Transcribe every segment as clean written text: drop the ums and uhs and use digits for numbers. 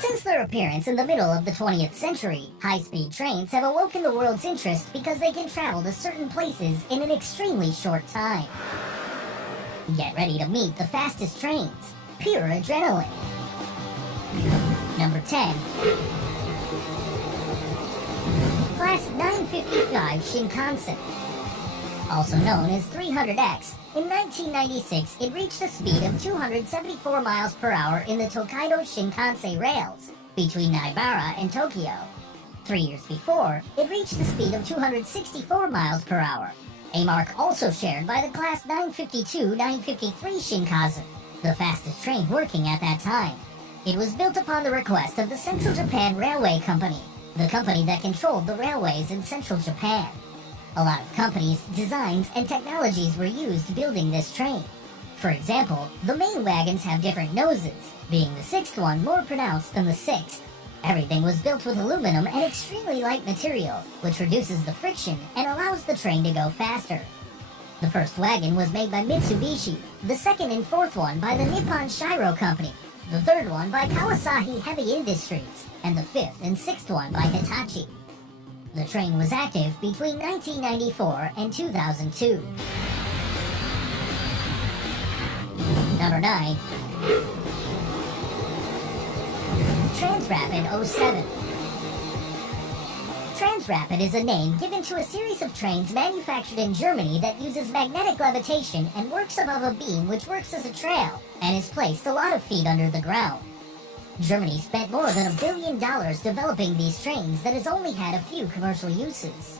Since their appearance in the middle of the 20th century, high-speed trains have awoken the world's interest because they can travel to certain places in an extremely short time. Get ready to meet the fastest trains. Pure adrenaline. Number 10. Class 955 Shinkansen. Also known as 300X, in 1996 it reached a speed of 274 miles per hour in the Tokaido Shinkansen rails between Naibara and Tokyo. 3 years before, it reached a speed of 264 miles per hour, a mark also shared by the Class 952-953 Shinkansen, the fastest train working at that time. It was built upon the request of the Central Japan Railway Company, the company that controlled the railways in central Japan. A lot of companies, designs, and technologies were used building this train. For example, the main wagons have different noses, being the sixth one more pronounced than the sixth. Everything was built with aluminum and extremely light material, which reduces the friction and allows the train to go faster. The first wagon was made by Mitsubishi, the second and fourth one by the Nippon Shiro Company, the third one by Kawasaki Heavy Industries, and the fifth and sixth one by Hitachi. The train was active between 1994 and 2002. Number 9. Transrapid 07. Transrapid is a name given to a series of trains manufactured in Germany that uses magnetic levitation and works above a beam which works as a trail and is placed a lot of feet under the ground. Germany spent more than $1 billion developing these trains that has only had a few commercial uses.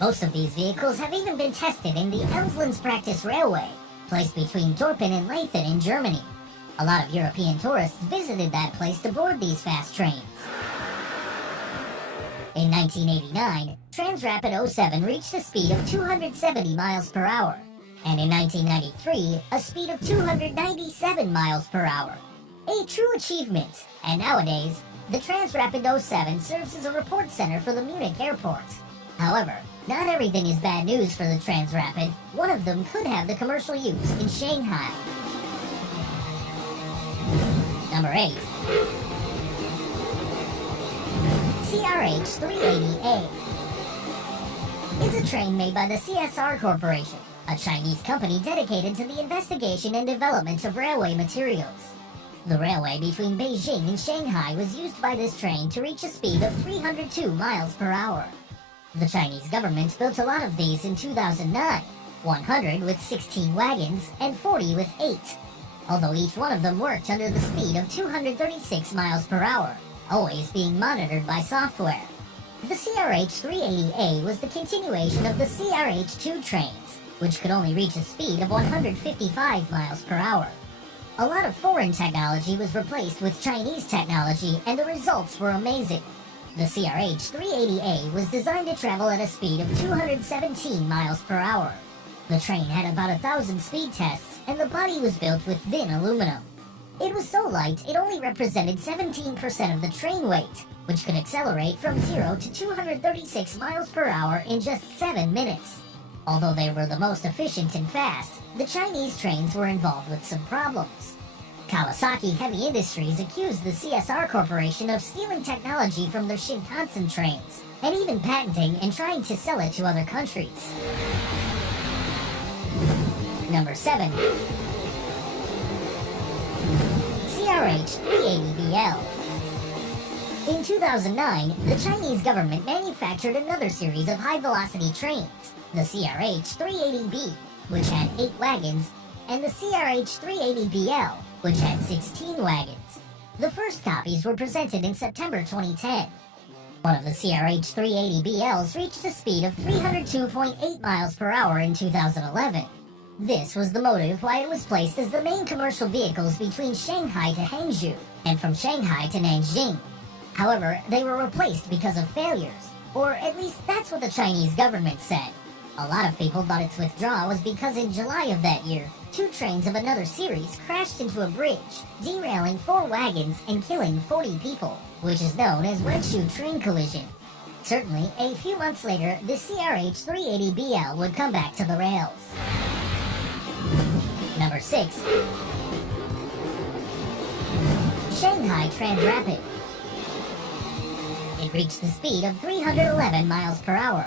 Most of these vehicles have even been tested in the Emslands Practice Railway, placed between Dorpen and Leithen in Germany. A lot of European tourists visited that place to board these fast trains. In 1989, Transrapid 07 reached a speed of 270 miles per hour, and in 1993, a speed of 297 miles per hour. A true achievement, and nowadays, the Transrapid 07 serves as a report center for the Munich airport. However, not everything is bad news for the Transrapid. One of them could have the commercial use in Shanghai. Number 8. CRH 380A is a train made by the CSR Corporation, a Chinese company dedicated to the investigation and development of railway materials. The railway between Beijing and Shanghai was used by this train to reach a speed of 302 miles per hour. The Chinese government built a lot of these in 2009, 100 with 16 wagons and 40 with 8, although each one of them worked under the speed of 236 miles per hour, always being monitored by software. The CRH 380A was the continuation of the CRH-2 trains, which could only reach a speed of 155 miles per hour. A lot of foreign technology was replaced with Chinese technology, and the results were amazing. The CRH 380A was designed to travel at a speed of 217 miles per hour. The train had about 1,000 speed tests, and the body was built with thin aluminum. It was so light, it only represented 17% of the train weight, which could accelerate from 0 to 236 miles per hour in just 7 minutes. Although they were the most efficient and fast, the Chinese trains were involved with some problems. Kawasaki Heavy Industries accused the CSR Corporation of stealing technology from their Shinkansen trains, and even patenting and trying to sell it to other countries. Number 7. CRH 380BL. In 2009, the Chinese government manufactured another series of high-velocity trains, the CRH 380B, which had 8 wagons, and the CRH 380BL, which had 16 wagons. The first copies were presented in September 2010. One of the CRH 380BLs reached a speed of 302.8 miles per hour in 2011. This was the motive why it was placed as the main commercial vehicles between Shanghai to Hangzhou, and from Shanghai to Nanjing. However, they were replaced because of failures, or at least that's what the Chinese government said. A lot of people thought its withdrawal was because in July of that year, 2 trains of another series crashed into a bridge, derailing 4 wagons and killing 40 people, which is known as Wenshu train collision. Certainly, a few months later, the CRH-380BL would come back to the rails. Number 6. Shanghai Transrapid. It reached the speed of 311 miles per hour.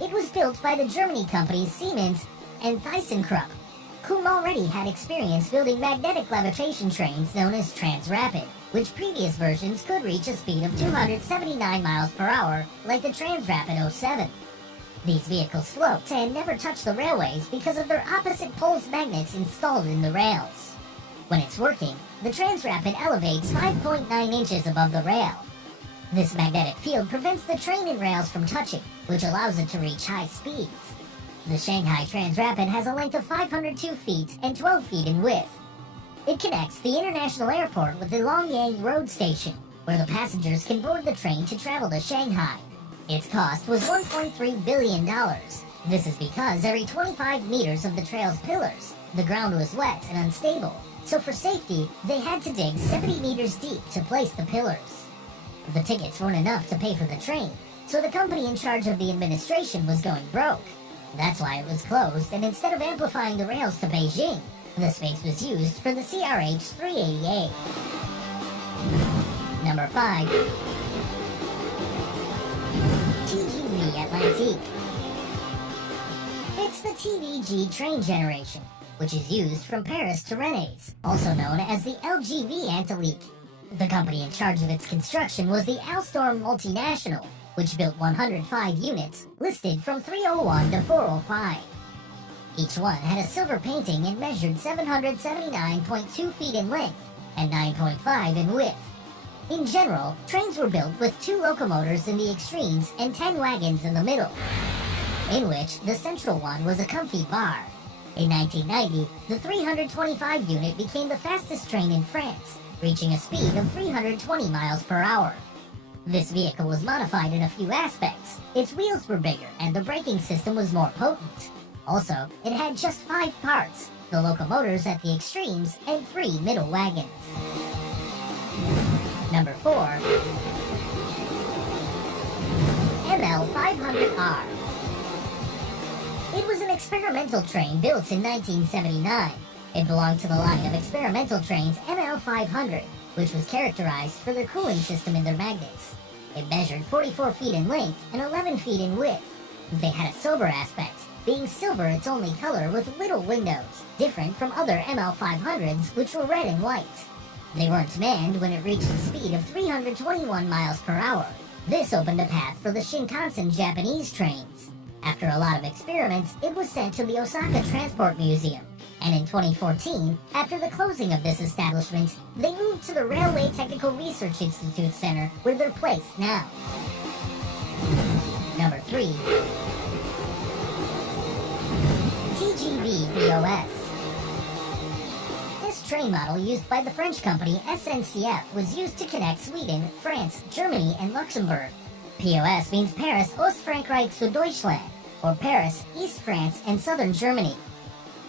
It was built by the German companies Siemens and ThyssenKrupp, whom already had experience building magnetic levitation trains known as Transrapid, which previous versions could reach a speed of 279 miles per hour, like the Transrapid 07. These vehicles float and never touch the railways because of their opposite poles magnets installed in the rails. When it's working, the Transrapid elevates 5.9 inches above the rail. This magnetic field prevents the train and rails from touching, which allows it to reach high speeds. The Shanghai Transrapid has a length of 502 feet and 12 feet in width. It connects the international airport with the Longyang Road Station, where the passengers can board the train to travel to Shanghai. Its cost was $1.3 billion. This is because every 25 meters of the trail's pillars, the ground was wet and unstable, so for safety, they had to dig 70 meters deep to place the pillars. The tickets weren't enough to pay for the train, so the company in charge of the administration was going broke. That's why it was closed, and instead of amplifying the rails to Beijing, the space was used for the CRH-380A. Number 5. TGV Atlantique. It's the TVG train generation, which is used from Paris to Rennes, also known as the LGV Atlantique. The company in charge of its construction was the Alstom Multinational, which built 105 units, listed from 301 to 405. Each one had a silver painting and measured 779.2 feet in length and 9.5 in width. In general, trains were built with 2 locomotors in the extremes and 10 wagons in the middle, in which the central one was a comfy bar. In 1990, the 325 unit became the fastest train in France, reaching a speed of 320 miles per hour. This vehicle was modified in a few aspects. Its wheels were bigger and the braking system was more potent. Also, it had just 5 parts, the locomotors at the extremes and 3 middle wagons. Number 4. ML500R. It was an experimental train built in 1979. It belonged to the line of experimental trains ML500, which was characterized for their cooling system in their magnets. It measured 44 feet in length and 11 feet in width. They had a sober aspect, being silver its only color with little windows, different from other ML500s which were red and white. They weren't manned when it reached a speed of 321 miles per hour. This opened a path for the Shinkansen Japanese trains. After a lot of experiments, it was sent to the Osaka Transport Museum. And in 2014, after the closing of this establishment, they moved to the Railway Technical Research Institute Center, where they're placed now. Number 3. TGV BOS. This train model used by the French company SNCF was used to connect Sweden, France, Germany, and Luxembourg. POS means Paris Ostfrankreich zu Deutschland, or Paris, East France, and Southern Germany.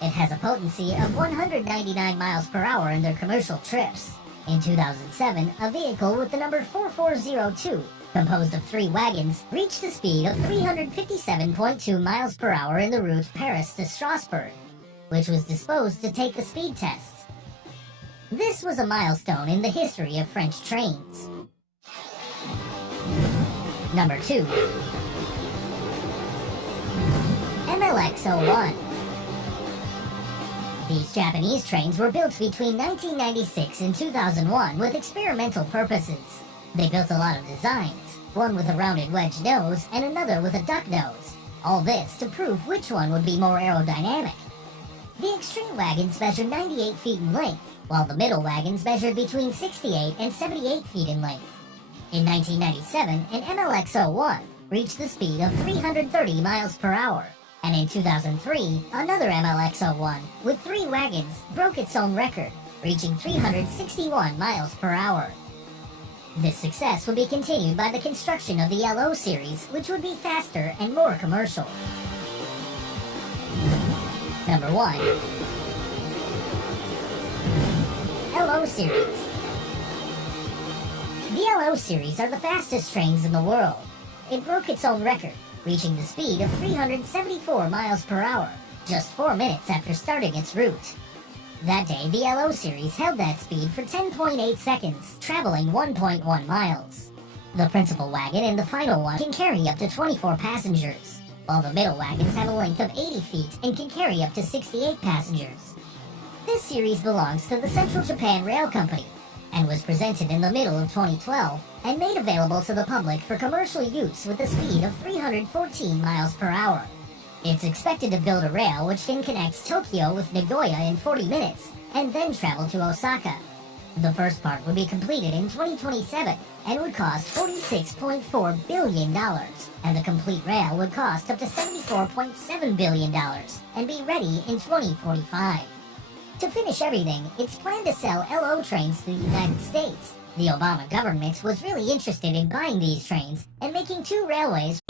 It has a potency of 199 miles per hour in their commercial trips. In 2007, a vehicle with the number 4402, composed of 3 wagons, reached a speed of 357.2 miles per hour in the route Paris to Strasbourg, which was disposed to take the speed test. This was a milestone in the history of French trains. Number 2. MLX-01. These Japanese trains were built between 1996 and 2001 with experimental purposes. They built a lot of designs, one with a rounded wedge nose and another with a duck nose. All this to prove which one would be more aerodynamic. The extreme wagons measured 98 feet in length, while the middle wagons measured between 68 and 78 feet in length. In 1997, an MLX-01 reached the speed of 330 miles per hour. And in 2003, another MLX-01 with 3 wagons broke its own record, reaching 361 miles per hour. This success would be continued by the construction of the LO series, which would be faster and more commercial. Number 1. LO series. The LO series are the fastest trains in the world. it broke its own record, reaching the speed of 374 miles per hour, just 4 minutes after starting its route. That day, the LO series held that speed for 10.8 seconds, traveling 1.1 miles. The principal wagon and the final one can carry up to 24 passengers, while the middle wagons have a length of 80 feet and can carry up to 68 passengers. This series belongs to the Central Japan Rail Company, and was presented in the middle of 2012 and made available to the public for commercial use with a speed of 314 miles per hour. It's expected to build a rail which can connect Tokyo with Nagoya in 40 minutes and then travel to Osaka. The first part would be completed in 2027 and would cost $46.4 billion, and the complete rail would cost up to $74.7 billion and be ready in 2045. To finish everything, it's planned to sell LO trains to the United States. The Obama government was really interested in buying these trains and making 2 railways